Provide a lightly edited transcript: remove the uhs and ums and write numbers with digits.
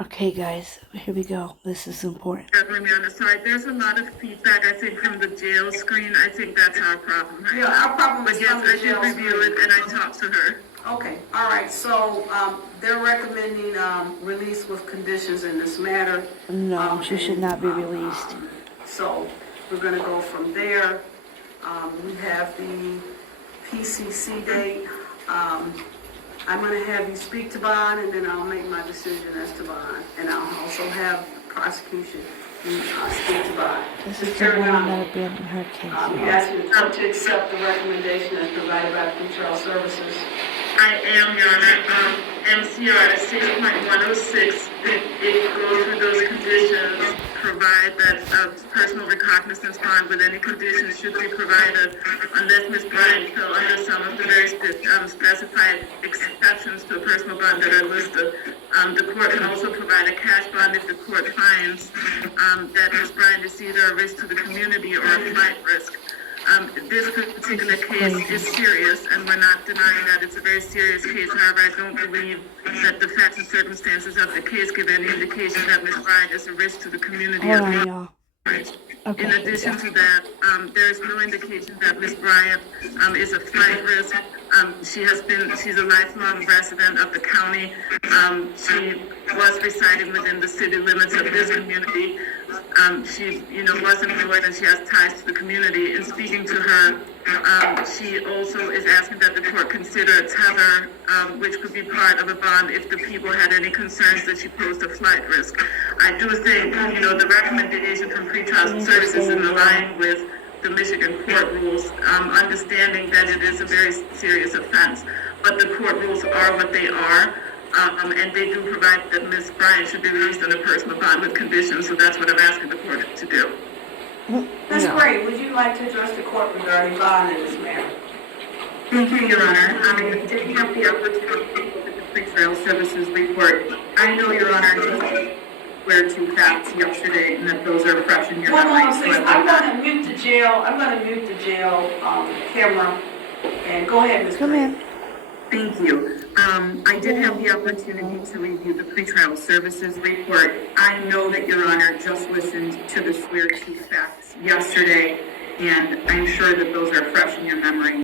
Okay, guys, here we go. This is important. Ramiana, sorry, there's a lot of feedback, I think, from the jail screen. I think that's our problem, right? Yeah, our problem But is yes, from the I did jail review screen. it and I talked to her. Okay, all right, so, they're recommending, release with conditions in this matter. No, she should not be released. So, we're gonna go from there. We have the PCC date. I'm gonna have you speak to Bond, and then I'll make my decision as to Bond. And I'll also have prosecution speak to Bond. This Ms. is the woman Terragano, that abandoned her case. we ask you to accept the recommendation as provided by pretrial services. I am, Your Honor, MCR 6.106, it goes through those conditions, provide that personal recognizance bond with any conditions should be provided unless Ms. Bryant fell under some of the very specified exceptions to a personal bond that are listed. The court can also provide a cash bond if the court finds that Ms. Bryant is either a risk to the community or a flight risk. This particular case is serious, and we're not denying that it's a very serious case. However, I don't believe that the facts and circumstances of the case give any indication that Ms. Bryant is a risk to the community. Hold on, y'all. Okay. In addition to that, there is no indication that Ms. Bryant is a flight risk. She's a lifelong resident of the county. She was residing within the city limits of this community. She, was employed and she has ties to the community. In speaking to her, she also is asking that the court consider a tether, which could be part of a bond if the people had any concerns that she posed a flight risk. I do think, the recommendation from pretrial services in line with the Michigan court rules, understanding that it is a very serious offense. But the court rules are what they are, and they do provide that Ms. Bryant should be released on a personal bond with conditions, so that's what I'm asking the court to do. Ms. Gray, would you like to address the court regarding bond in this matter? Thank you, Your Honor. I did have the opportunity to look at the pretrial services report. I know, Your Honor, you were two facts yesterday, and that those are fresh in your Hold memory. on, please. I'm gonna mute the jail camera, and go ahead, Ms. Come Gray. in. Thank you. I did have the opportunity to review the pretrial services report. I know that Your Honor just listened to the swear to facts yesterday, and I'm sure that those are fresh in your memory.